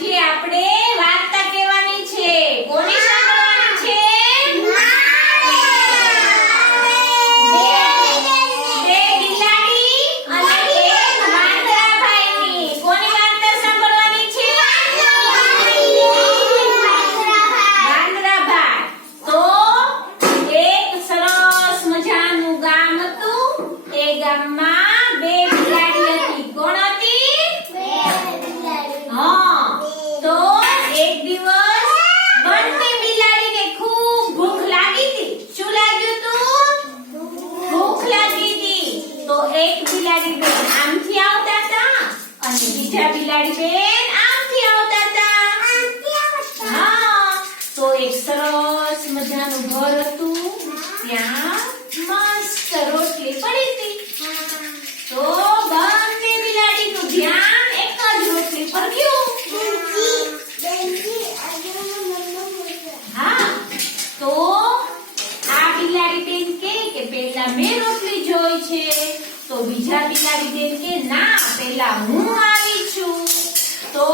આજે આપણે વાર્તા કહેવાની છે કોની સાંભળવાની છે બે બિલાડી અને એક વાંદરાભાઈની કોની વાર્તા સાંભળવાની છે વાંદરાભાઈ તો એક સરસ મજાનું ગામ હતું એ ગામમાં બે બિલાડી હતી કોણ હતી હા તો એક દિવસ બંને બિલાડીને ખૂબ ભૂખ લાગી હતી શું લાગ્યું તું ભૂખ લાગી હતી તો એક બિલાડી બેન આમથી આવતા હતા. અને બીજા બિલાડી બેન આમથી આવતા હતા. હા તો એક સરસ મજાનું ઘર હતું. ત્યાં મસ્ત રોટલી પડી હતી. તો બંને બિલાડીનું ધ્યાન એક જ રોટલી પર ગયું. હા તો આ બિલાડી બેન કે પહેલા મેં રોટલી જોઈ છે. તો બીજા બિલાડી બેન કે ના પેલા હું આવી છું. તો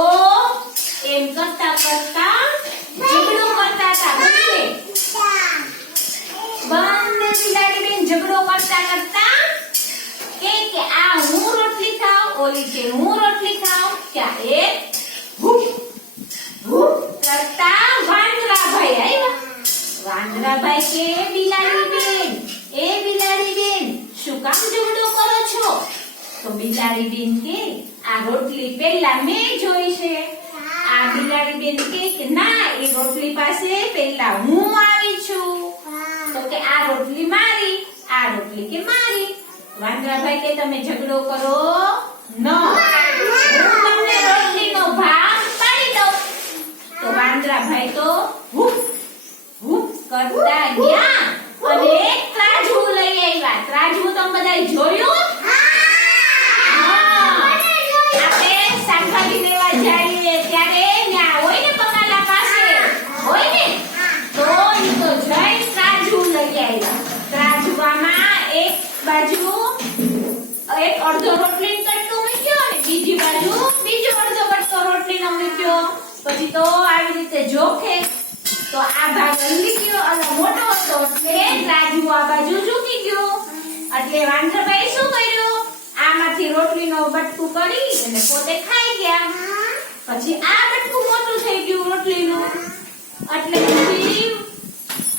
એમ કરતા કરતા ઝઘડો કરતા હતા બંને બિલાડી બેન ઝઘડો કરતા કરતા કે કે આ હું રોટલી ખાઉં, ઓલી કે હું રોટલી ખાઉં ત્યાં હું ભૂખ કરતા વાંદરાભાઈ આવ્યા. વાંદરાભાઈ કે બિલાડી બેન એ બિલાડી બેન શું કામ ઝઘડો કરો છો? તો બિલાડી બેન કે આ રોટલી પહેલા મેં જોઈ છે. આ બિલાડી બેન કે ના, એ રોટલી પાસે પહેલા હું આવી છું. તો કે આ રોટલી મારી, આ રોટલી કે મારી? વાંદરાભાઈ કે તમે ઝઘડો કરો ન. હું તમને રોટલીનો ભાગ પાડી દઉં. તો વાંદરાભાઈ તો હુફ હુફ કરતા ગયા. તો આવી રીતે જોખે, તો આ ભાગ હલી ગયો, અને મોટો હતો, એટલે રાજુ આ બાજુ ઝૂકી ગયો. એટલે વાંદરભાઈ શું કર્યું? આમાંથી રોટલીનો બટકું કરી અને પોતે ખાઈ ગયા. પછી આ બટકું મોટું થઈ ગયું રોટલીનું. એટલે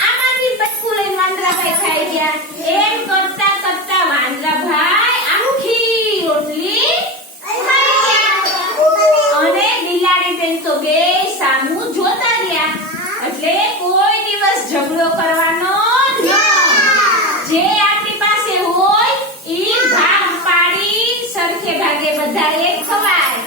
આમાંથી બટકું લઈને વાંદરાભાઈ ખાઈ ગયા. એમ કરતા કરતા વાંદરાભાઈ આખી રોટલી અને બિલાડી બેન તો બે સામું જોતા રહ્યા. એટલે કોઈ દિવસ ઝઘડો કરવાનો જે આપણી પાસે હોય એ ભાગ પાડી સરખે ભાગે બધાએ ખવાય.